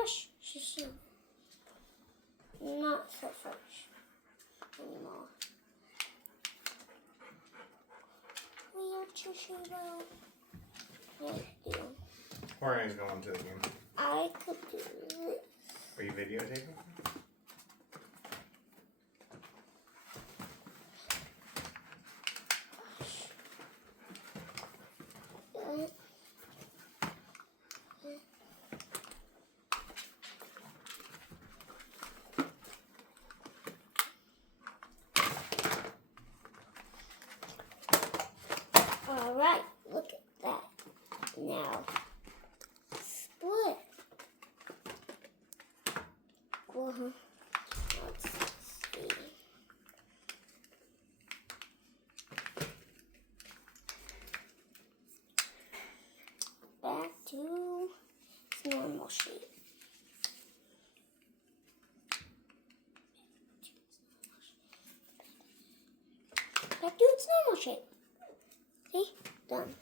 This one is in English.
fresh, Shishibo. Not so fresh anymore. Weird Shishibo. What do? Jorge's going to the game. I could do this. Are you videotaping? Alright, look at that. Now, split. Let's see. Back to its normal shape. Back to its normal shape. See? Done.